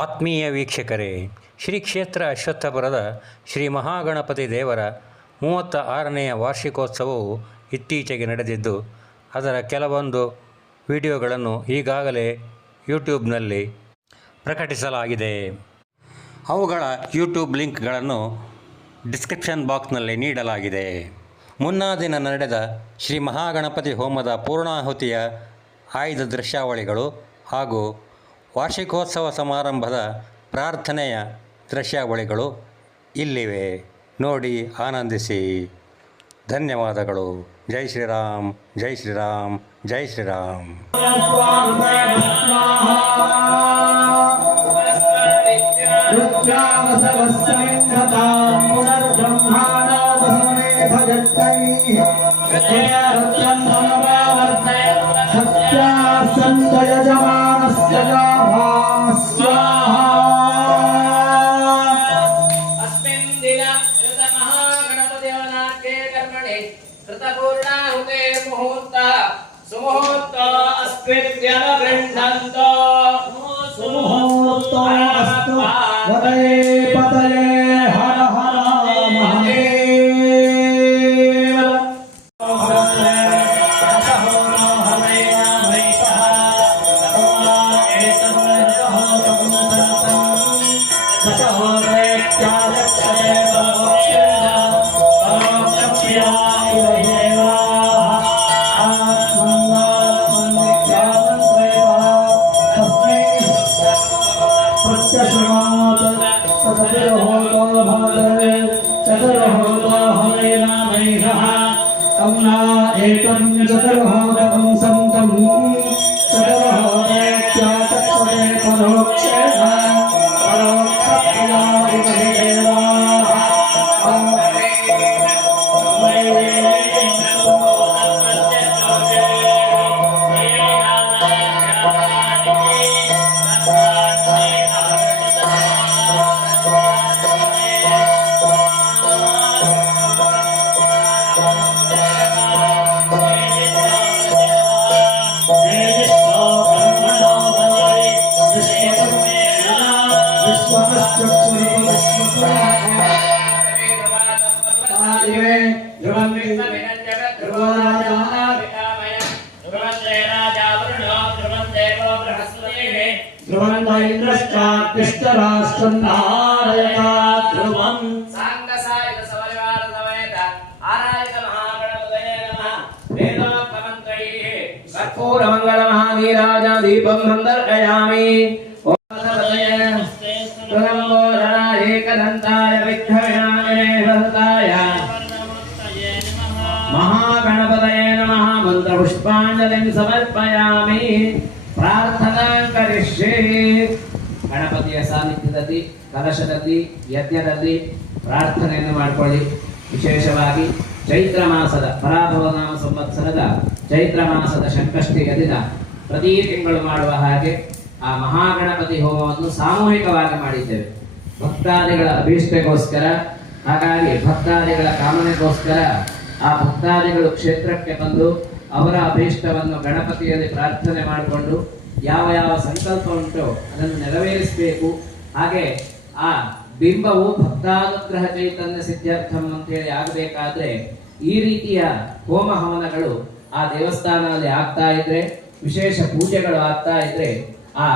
ಆತ್ಮೀಯ ವೀಕ್ಷಕರೇ, ಶ್ರೀ ಕ್ಷೇತ್ರ ಅಶ್ವತ್ಥಪುರದ ಶ್ರೀ ಮಹಾಗಣಪತಿ ದೇವರ 36ನೇ ವಾರ್ಷಿಕೋತ್ಸವವು ಇತ್ತೀಚೆಗೆ ನಡೆದಿದ್ದು, ಅದರ ಕೆಲವೊಂದು ವಿಡಿಯೋಗಳನ್ನು ಈಗಾಗಲೇ ಯೂಟ್ಯೂಬ್ನಲ್ಲಿ ಪ್ರಕಟಿಸಲಾಗಿದೆ. ಅವುಗಳ ಯೂಟ್ಯೂಬ್ ಲಿಂಕ್ಗಳನ್ನು ಡಿಸ್ಕ್ರಿಪ್ಷನ್ ಬಾಕ್ಸ್ನಲ್ಲಿ ನೀಡಲಾಗಿದೆ. ಮುನ್ನಾ ದಿನ ನಡೆದ ಶ್ರೀ ಮಹಾಗಣಪತಿ ಹೋಮದ ಪೂರ್ಣಾಹುತಿಯ ಆಯ್ದ ದೃಶ್ಯಾವಳಿಗಳು ಹಾಗೂ ವಾರ್ಷಿಕೋತ್ಸವ ಸಮಾರಂಭದ ಪ್ರಾರ್ಥನೆಯ ದೃಶ್ಯಾವಳಿಗಳು ಇಲ್ಲಿವೆ. ನೋಡಿ, ಆನಂದಿಸಿ. ಧನ್ಯವಾದಗಳು. ಜೈ ಶ್ರೀರಾಮ್, ಜೈ ಶ್ರೀರಾಮ್, ಜೈ ಶ್ರೀರಾಮ್. कृतपूर्णाहुते मुहूर्त सुमुहूर्त अस्मिन् गृह्णन्तो सुमुहूर्तो अस्तु वदये पतये हर हर महादेव दशहोनो हरेण वैशः तमो एतद् दशहोरेत्यालक्षये चतुर्होदकं संतं चतुर्होदेत्याचक्षते परोक्षेण दीपं मंदर्पयामि. एकदंताय विघ्नविनाशने भरताय महागणपतये नमः. मंत्रपुष्पांजलिं समर्पयामि. प्रार्थना करिष्ये. ಗಣಪತಿಯ ಸಾನ್ನಿಧ್ಯದಲ್ಲಿ, ಕಲಶದಲ್ಲಿ, ಯಜ್ಞದಲ್ಲಿ ಪ್ರಾರ್ಥನೆಯನ್ನು ಮಾಡಿಕೊಳ್ಳಿ. ವಿಶೇಷವಾಗಿ ಚೈತ್ರ ಮಾಸದ ಪರಾಭವ ನಾಮ ಸಂವತ್ಸರದ ಚೈತ್ರ ಮಾಸದ ಸಂಕಷ್ಟಿಯ ದಿನ ಪ್ರತಿ ತಿಂಗಳು ಮಾಡುವ ಹಾಗೆ ಆ ಮಹಾಗಣಪತಿ ಹೋಮವನ್ನು ಸಾಮೂಹಿಕವಾಗಿ ಮಾಡಿದ್ದೇವೆ. ಭಕ್ತಾದಿಗಳ ಅಭೀಷ್ಟಗೋಸ್ಕರ, ಹಾಗಾಗಿ ಭಕ್ತಾದಿಗಳ ಕಾಮನೆಗೋಸ್ಕರ ಆ ಭಕ್ತಾದಿಗಳು ಕ್ಷೇತ್ರಕ್ಕೆ ಬಂದು ಅವರ ಅಭೀಷ್ಟವನ್ನು ಗಣಪತಿಯಲ್ಲಿ ಪ್ರಾರ್ಥನೆ ಮಾಡಿಕೊಂಡು ಯಾವ ಯಾವ ಸಂಕಲ್ಪ ಉಂಟು ಅದನ್ನು ನೆರವೇರಿಸಬೇಕು. ಹಾಗೆ ಆ ಬಿಂಬವು ಭಕ್ತಾನುಗ್ರಹ ಚೈತನ್ಯ ಸಿದ್ಧಾರ್ಥಂ ಅಂತೇಳಿ ಆಗಬೇಕಾದ್ರೆ ಈ ರೀತಿಯ ಹೋಮ ಹವನಗಳು ಆ ದೇವಸ್ಥಾನದಲ್ಲಿ ಆಗ್ತಾ ಇದ್ರೆ, ವಿಶೇಷ ಪೂಜೆಗಳು ಆಗ್ತಾ ಇದ್ರೆ ಆ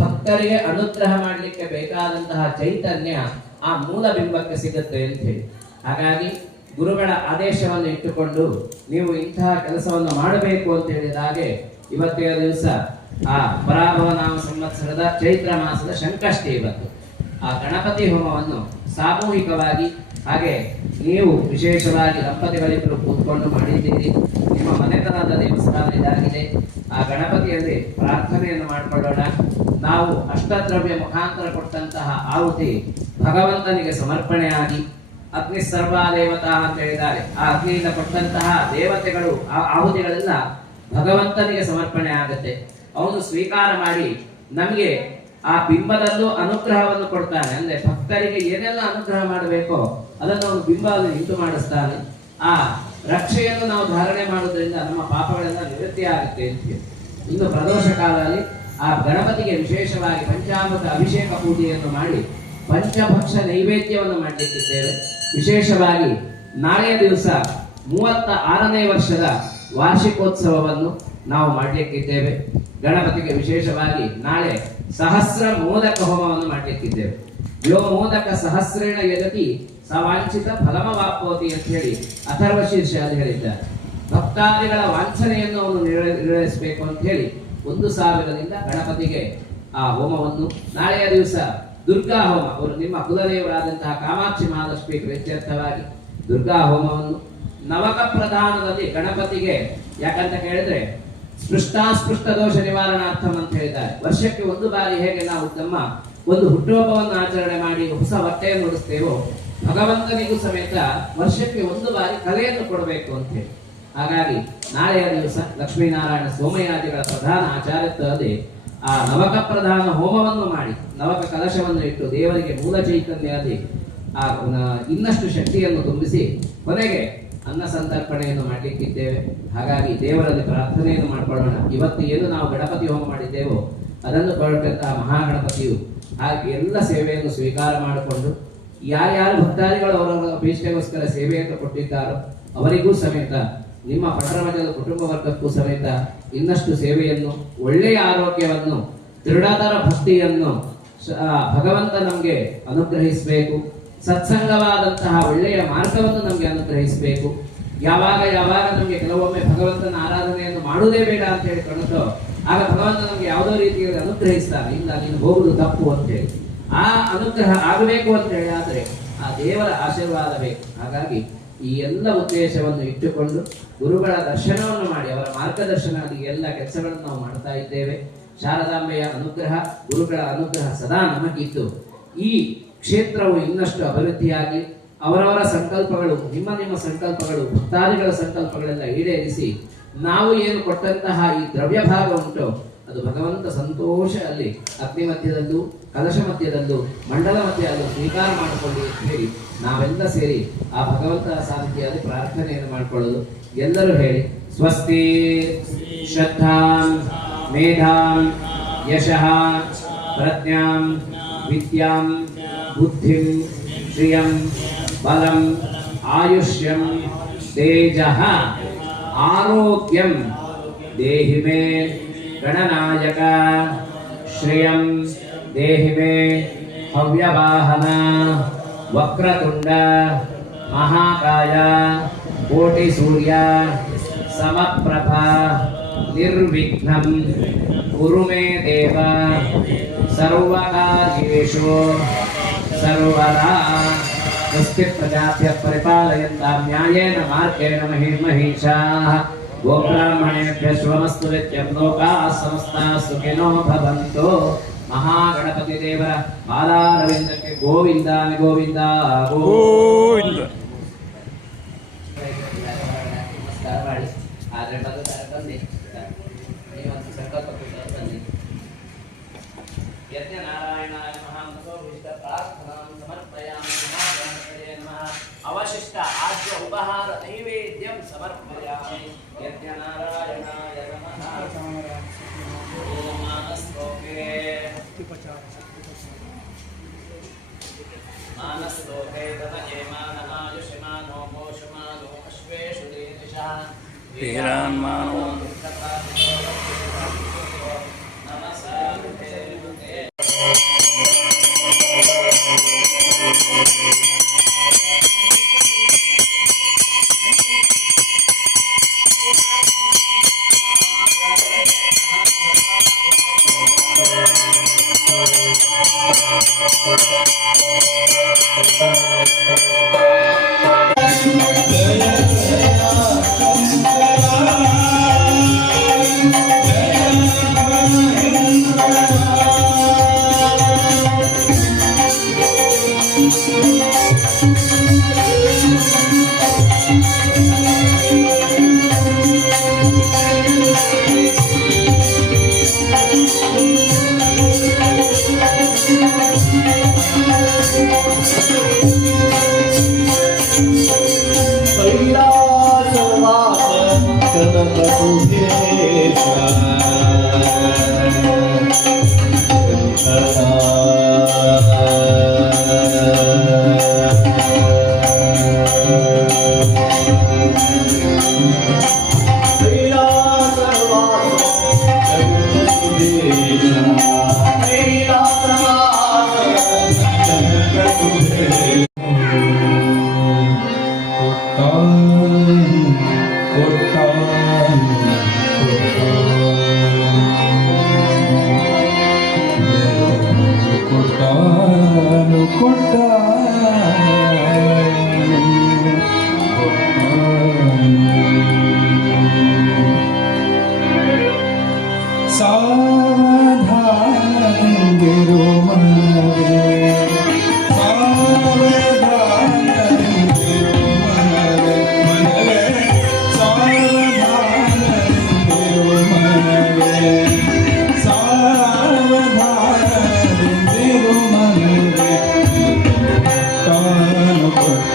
ಭಕ್ತರಿಗೆ ಅನುಗ್ರಹ ಮಾಡಲಿಕ್ಕೆ ಬೇಕಾದಂತಹ ಚೈತನ್ಯ ಆ ಮೂಲ ಬಿಂಬಕ್ಕೆ ಸಿಗುತ್ತೆ ಅಂತ ಹೇಳಿ. ಹಾಗಾಗಿ ಗುರುಗಳ ಆದೇಶವನ್ನು ಇಟ್ಟುಕೊಂಡು ನೀವು ಇಂತಹ ಕೆಲಸವನ್ನು ಮಾಡಬೇಕು ಅಂತ ಹೇಳಿದಾಗೆ ಇವತ್ತಿನ ದಿವಸ ಆ ಪರಾಭವ ನಾಮ ಸಂವತ್ಸರದ ಚೈತ್ರ ಮಾಸದ ಸಂಕಷ್ಟಿ ಇವತ್ತು ಆ ಗಣಪತಿ ಹೋಮವನ್ನು ಸಾಮೂಹಿಕವಾಗಿ, ಹಾಗೆ ನೀವು ವಿಶೇಷವಾಗಿ ದಂಪತಿಗಳಿಬ್ಬರು ಕೂತ್ಕೊಂಡು ಮಾಡಿದ್ದೀರಿ. ನಿಮ್ಮ ಮನೆತನದ ದೇವಸ್ಥಾನ ಇದಾಗಿದೆ. ಆ ಗಣಪತಿಯಲ್ಲಿ ಪ್ರಾರ್ಥನೆಯನ್ನು ಮಾಡಿಕೊಳ್ಳೋಣ. ನಾವು ಅಷ್ಟದ್ರವ್ಯ ಮುಖಾಂತರ ಕೊಟ್ಟಂತಹ ಆಹುತಿ ಭಗವಂತನಿಗೆ ಸಮರ್ಪಣೆಯಾಗಿ, ಅಗ್ನಿ ಸರ್ವಾ ದೇವತಾ ಅಂತ ಹೇಳಿದ್ದಾರೆ. ಆ ಅಗ್ನಿಯಿಂದ ಕೊಟ್ಟಂತಹ ದೇವತೆಗಳು ಆ ಆಹುತಿಗಳೆಲ್ಲ ಭಗವಂತನಿಗೆ ಸಮರ್ಪಣೆ ಆಗುತ್ತೆ. ಅವನು ಸ್ವೀಕಾರ ಮಾಡಿ ನಮಗೆ ಆ ಬಿಂಬದಲ್ಲೂ ಅನುಗ್ರಹವನ್ನು ಕೊಡ್ತಾನೆ. ಅಂದ್ರೆ ಭಕ್ತರಿಗೆ ಏನೆಲ್ಲ ಅನುಗ್ರಹ ಮಾಡಬೇಕೋ ಅದನ್ನು ಅವನು ಬಿಂಬದಲ್ಲಿ ನಿಂತು ಮಾಡಿಸ್ತಾನೆ. ಆ ರಕ್ಷೆಯನ್ನು ನಾವು ಧಾರಣೆ ಮಾಡುವುದರಿಂದ ನಮ್ಮ ಪಾಪಗಳೆಲ್ಲ ನಿವೃತ್ತಿ ಆಗುತ್ತೆ ಅಂತ. ಇನ್ನು ಪ್ರದೋಷ ಕಾಲದಲ್ಲಿ ಆ ಗಣಪತಿಗೆ ವಿಶೇಷವಾಗಿ ಪಂಚಾಮೃತ ಅಭಿಷೇಕ ಪೂಜೆಯನ್ನು ಮಾಡಿ ಪಂಚಭಕ್ಷ ನೈವೇದ್ಯವನ್ನು ಮಾಡಲಿಕ್ಕಿದ್ದೇವೆ. ವಿಶೇಷವಾಗಿ ನಾಳೆಯ ದಿವಸ 36ನೇ ವರ್ಷದ ವಾರ್ಷಿಕೋತ್ಸವವನ್ನು ನಾವು ಮಾಡಲಿಕ್ಕಿದ್ದೇವೆ. ಗಣಪತಿಗೆ ವಿಶೇಷವಾಗಿ ನಾಳೆ ಸಹಸ್ರ ಮೋದಕ ಹೋಮವನ್ನು ಮಾಡಲಿಕ್ಕಿದ್ದೇವೆ. ಯೋ ಮೋದಕ ಸಹಸ್ರೇಣ ಯದತಿ ಸವಾಂಚಿತ ಫಲಮವಾಪ್ನೋತಿ ಅಂತ ಹೇಳಿ ಅಥರ್ವ ಶೀರ್ಷ ಅದು ಹೇಳಿದ್ದಾರೆ. ಭಕ್ತಾದಿಗಳ ವಾಂಛನೆಯನ್ನು ಅವನು ನೆರವೇರಿಸಬೇಕು ಅಂತ ಹೇಳಿ 1000ರಿಂದ ಗಣಪತಿಗೆ ಆ ಹೋಮವನ್ನು, ನಾಳೆಯ ದಿವಸ ದುರ್ಗಾ ಹೋಮ, ಅವರು ನಿಮ್ಮ ಕುಲದೇವರಾದಂತಹ ಕಾಮಾಕ್ಷಿ ಮಹಾಲಕ್ಷ್ಮಿ ಪ್ರೀತ್ಯರ್ಥವಾಗಿ ದುರ್ಗಾ ಹೋಮವನ್ನು, ನವಕ ಪ್ರಧಾನದಲ್ಲಿ ಗಣಪತಿಗೆ ಯಾಕಂತ ಕೇಳಿದ್ರೆ ಸ್ಪೃಷ್ಟಾಸ್ಪೃಷ್ಟ ದೋಷ ನಿವಾರಣಾರ್ಥಂ ಅಂತ ಹೇಳಿದ್ದಾರೆ. ವರ್ಷಕ್ಕೆ ಒಂದು ಬಾರಿ ಹೇಗೆ ನಾವು ನಮ್ಮ ಒಂದು ಹುಟ್ಟುಹಬ್ಬವನ್ನು ಆಚರಣೆ ಮಾಡಿ ಹೊಸ ಬಟ್ಟೆಯನ್ನು ಉಡಿಸ್ತೇವೋ, ಭಗವಂತನಿಗೂ ಸಮೇತ ವರ್ಷಕ್ಕೆ ಒಂದು ಬಾರಿ ಕಲೆಯನ್ನು ಕೊಡಬೇಕು ಅಂತ ಹೇಳಿ. ಹಾಗಾಗಿ ನಾಳೆಯ ದಿವಸ ಲಕ್ಷ್ಮೀನಾರಾಯಣ ಸೋಮಯಾದಿಗಳ ಪ್ರಧಾನ ಆಚಾರ್ಯತ್ವದಲ್ಲಿ ಆ ನವಕ ಪ್ರಧಾನ ಹೋಮವನ್ನು ಮಾಡಿ ನವಕ ಕಲಶವನ್ನು ಇಟ್ಟು ದೇವರಿಗೆ ಮೂಲ ಚೈತನ್ಯದಲ್ಲಿ ಆ ಇನ್ನಷ್ಟು ಶಕ್ತಿಯನ್ನು ತುಂಬಿಸಿ ಕೊನೆಗೆ ಅನ್ನ ಸಂತರ್ಪಣೆಯನ್ನು ಮಾಡಲಿಕ್ಕಿದ್ದೇವೆ. ಹಾಗಾಗಿ ದೇವರಲ್ಲಿ ಪ್ರಾರ್ಥನೆಯನ್ನು ಮಾಡಿಕೊಳ್ಳೋಣ. ಇವತ್ತು ಏನು ನಾವು ಗಣಪತಿ ಹೋಮ ಮಾಡಿದ್ದೇವೋ ಅದನ್ನು ಕೊಟ್ಟಂತಹ ಮಹಾಗಣಪತಿಯು ಹಾಗೆ ಎಲ್ಲ ಸೇವೆಯನ್ನು ಸ್ವೀಕಾರ ಮಾಡಿಕೊಂಡು ಯಾರ್ಯಾರು ಭಕ್ತಾದಿಗಳು ಅವರವರ ಅಭೀಷ್ಟೆಗೋಸ್ಕರ ಸೇವೆಯನ್ನು ಕೊಟ್ಟಿದ್ದಾರೋ ಅವರಿಗೂ ಸಮೇತ, ನಿಮ್ಮ ಪಟ್ಟಣದ ಕುಟುಂಬ ವರ್ಗಕ್ಕೂ ಸಮೇತ ಇನ್ನಷ್ಟು ಸೇವೆಯನ್ನು, ಒಳ್ಳೆಯ ಆರೋಗ್ಯವನ್ನು, ದೃಢತರ ಭಕ್ತಿಯನ್ನು ಭಗವಂತ ನಮಗೆ ಅನುಗ್ರಹಿಸಬೇಕು. ಸತ್ಸಂಗವಾದಂತಹ ಒಳ್ಳೆಯ ಮಾರ್ಗವನ್ನು ನಮಗೆ ಅನುಗ್ರಹಿಸಬೇಕು. ಯಾವಾಗ ನಮಗೆ ಕೆಲವೊಮ್ಮೆ ಭಗವಂತನ ಆರಾಧನೆಯನ್ನು ಮಾಡುವುದೇ ಬೇಡ ಅಂತ ಹೇಳಿ ಕಾಣುತ್ತೋ ಆಗ ಭಗವಂತ ನಮಗೆ ಯಾವುದೋ ರೀತಿಯಲ್ಲಿ ಅನುಗ್ರಹಿಸ್ತಾನೆ. ಇಲ್ಲ, ನೀನು ಹೋಗುದು ತಪ್ಪು ಅಂತ ಹೇಳಿ ಆ ಅನುಗ್ರಹ ಆಗಬೇಕು ಅಂತ ಹೇಳಿ ಆದ್ರೆ ಆ ದೇವರ ಆಶೀರ್ವಾದ ಬೇಕು. ಹಾಗಾಗಿ ಈ ಎಲ್ಲ ಉದ್ದೇಶವನ್ನು ಇಟ್ಟುಕೊಂಡು ಗುರುಗಳ ದರ್ಶನವನ್ನು ಮಾಡಿ ಅವರ ಮಾರ್ಗದರ್ಶನದಲ್ಲಿ ಎಲ್ಲ ಕೆಲಸಗಳನ್ನು ನಾವು ಮಾಡ್ತಾ ಇದ್ದೇವೆ. ಶಾರದಾಂಬೆಯ ಅನುಗ್ರಹ, ಗುರುಗಳ ಅನುಗ್ರಹ ಸದಾ ನಮಗಿದ್ದು ಈ ಕ್ಷೇತ್ರವು ಇನ್ನಷ್ಟು ಅಭಿವೃದ್ಧಿಯಾಗಿ ಅವರವರ ಸಂಕಲ್ಪಗಳು, ನಿಮ್ಮ ಸಂಕಲ್ಪಗಳು, ಭಕ್ತಾದಿಗಳ ಸಂಕಲ್ಪಗಳೆಲ್ಲ ಈಡೇರಿಸಿ ನಾವು ಏನು ಕೊಟ್ಟಂತಹ ಈ ದ್ರವ್ಯ ಭಾಗ ಉಂಟು ಅದು ಭಗವಂತ ಸಂತೋಷ ಅಲ್ಲಿ ಅಗ್ನಿ ಮಧ್ಯದಲ್ಲೂ, ಕಲಶ ಮಧ್ಯದಲ್ಲೂ, ಮಂಡಲ ಮಧ್ಯದಲ್ಲೂ ಸ್ವೀಕಾರ ಮಾಡಿಕೊಳ್ಳಿ ಅಂತ ಹೇಳಿ ನಾವೆಲ್ಲ ಸೇರಿ ಆ ಭಗವಂತನ ಸಾನ್ನಿಧ್ಯದಲ್ಲಿ ಪ್ರಾರ್ಥನೆಯನ್ನು ಮಾಡಿಕೊಳ್ಳೋದು. ಎಲ್ಲರೂ ಹೇಳಿ ಸ್ವಸ್ತಿ ಶ್ರದ್ಧಾಂ ಮೇಧಾಂ ಯಶಃ ಪ್ರಜ್ಞಾಂ ವಿದ್ಯಾಂ ಬುದ್ಧಿಂ ಶ್ರಿಯಂ ಬಲಂ ಆಯುಷ್ಯಂ ತೇಜಃ ಆರೋಗ್ಯಂ ದೇಹಿ ಮೇ ಗಣನಾಯಕ ಶ್ರಿಯಂ ದೇಹಿ ಮೇ ಹವ್ಯವಾಹನ ವಕ್ರತುಂಡ ಮಹಾಕಾಯ ಕೋಟಿ ಸೂರ್ಯ ಸಮಪ್ರಭ ನಿರ್ವಿಘ್ನಂ ಕುರು ಮೇ ದೇವ ಸರ್ವಕಾರ್ಯೇಷು ಸರ್ವದಾ ಸ್ವಸ್ತಿ ಪ್ರಜಾಭ್ಯಃ ಪರಿಪಾಲಯಂತಾಂ ನ್ಯಾಯೇನ ಮಾರ್ಗೇಣ ಮಹಿಮಹೀಷಾಃ ಗೋಬ್ರಾಹ್ಮಣೇಭ್ಯಃ ಶುಭಮಸ್ತು ನಿತ್ಯಂ ಲೋಕಾಃ ಸಮಸ್ತಾಃ ಸುಖಿನೋ ಭವಂತು. ಮಹಾಗಣಪತಿ ದೇವರ ಪಾದಾರವಿಂದಕ್ಕೆ ಗೋವಿಂದ ಗೋವಿಂದ ಗೋವಿಂದ. ನಮಸ್ಕಾರ ಮಾಡಿ. ಆದ್ರೆ ಬಂದಿ ನೀವಂತ ಸಂಕಲ್ಪ ಬಂದಿ. ಯಜ್ಞ ನಾರಾಯಣಾಯ ಮಹಾಮನಸೋಭಿಷ್ಟ ಪ್ರಾರ್ಥನಾಂ ಸಮರ್ಪಯಾಮಿ. ಮಹಾಗಣಪತಯೇ ನಮಃ. ಅವಶಿಷ್ಟ ಆದ್ಯ ಉಪಹಾರ ನೈವೇದ್ಯಂ ಸಮರ್ಪಯಾಮಿ. ಯಜ್ಞ ನಾರಾಯಣಾಯ ನಮಃ. ಮಾನಸ್ತೋಕೆ ತದಯೇ ಮಾನಮಾಯುಷಮಾನೋ ಮೋಷಮಾನೋ ಅಶ್ವೇಷು ದೇಶಃ ವೀರಾನ್ಮಾನೋ ನಮಸ್ತೆ. Allah ಕೊಟ್ಟ ಸಾವಧಾನದಿಂದಿರು ಮನವೇ ಸಾವಧಾನದಿಂದಿರು ಮನವೇ ಮನವೇ ಸಾವಧಾನದಿಂದಿರು ಮನವೇ ಸಾವಧಾನದಿಂದಿರು ಮನವೇ ತಾನು ಕೊಟ್ಟ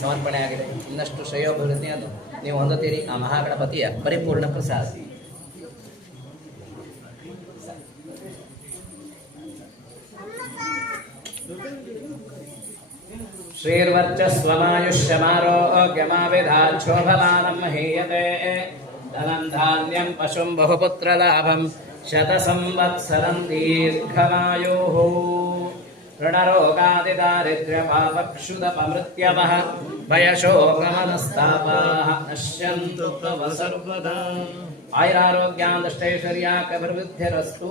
ಸಮರ್ಪಣೆ ಆಗಿದೆ. ಇನ್ನಷ್ಟು ಶ್ರೇಯೋಭಿವೃದ್ಧಿಯನ್ನು ನೀವು ಹೊಂದುತ್ತೀರಿ. ಆ ಮಹಾಗಣಪತಿಯ ಪರಿಪೂರ್ಣ ಪ್ರಸಾದ. ಶ್ರೀರ್ವರ್ಚಸ್ವಮಾಯುಷ್ಯಮಾರೋಗ್ಯಮಾವಿಧಾಚ್ಛೋಭಮಾನಂ ಮಹೀಯತೆ ಧನಂ ಧಾನ್ಯಂ ಪಶುಂ ಬಹುಪುತ್ರಲಾಭಂ ಶತಸಂವತ್ಸರಂ ದೀರ್ಘಮಾಯುಃ ಋಣರೋಗಾದಿದಾರಿದ್ರ್ಯಪಾಪಕ್ಷುದಪಮೃತ್ಯವಃ ಭಯಶೋಕಮನಸ್ತಾಪಾಃ ನಶ್ಯಂತು ತವ ಸರ್ವದಾ. ಆಯುರಾರೋಗ್ಯಾದಷ್ಟೈಶ್ವರ್ಯಾಕಭಿವೃದ್ಧಿರಸ್ತು.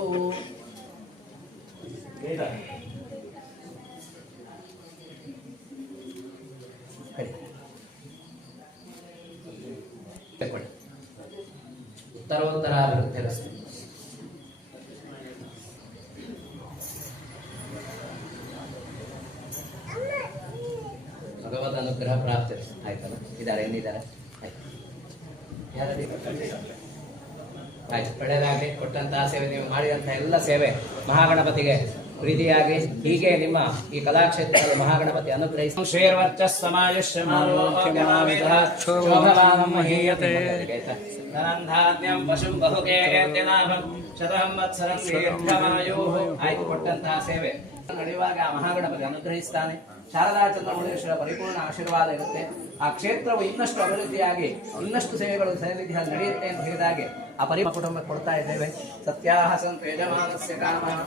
ಉತ್ತರೋತ್ತರಾಭಿವೃದ್ಧಿರಸ್ತು. ಭಗವದ್ ಅನುಗ್ರಹ ಪ್ರಾಪ್ತಿ ಆಯ್ತಲ್ಲ. ಇದ್ದಾರೆ ಎಲ್ಲಿದ್ದಾರೆ? ಆಯ್ತು, ಒಳ್ಳೆಯದಾಗಲಿ. ಕೊಟ್ಟಂತಹ ಸೇವೆ, ನೀವು ಮಾಡಿದಂತಹ ಎಲ್ಲ ಸೇವೆ ಮಹಾಗಣಪತಿಗೆ ಪ್ರೀತಿಯಾಗಿ ಹೀಗೆ ನಿಮ್ಮ ಈ ಕಲಾಕ್ಷೇತ್ರದ ಮಹಾಗಣಪತಿ ಅನುಗ್ರಹಿಸಿ. ಆಯ್ತು, ಕೊಟ್ಟಂತಹ ಸೇವೆ ನಡೆಯುವಾಗ ಆ ಮಹಾಗಣಪತಿ ಅನುಗ್ರಹಿಸ್ತಾನೆ. ಶಾರದಾ ಚಂದ್ರಮೌಳೇಶ್ವರ ಪರಿಪೂರ್ಣ ಆಶೀರ್ವಾದ ಇರುತ್ತೆ. ಆ ಕ್ಷೇತ್ರವು ಇನ್ನಷ್ಟು ಅಭಿವೃದ್ಧಿಯಾಗಿ ಇನ್ನಷ್ಟು ಸೇವೆಗಳು ಸನ್ನಿಧಿಯ ನಡೆಯುತ್ತೆ ಅಂತ ಹೇಳಿದಾಗೆ ಆ ಕುಟುಂಬಕ್ಕೆ ಕೊಡ್ತಾ ಇದ್ದೇವೆ. ಸತ್ಯಾಹ ಸಂತು ಯಜಮಾನಸ್ಯ ಕಾಮಃ.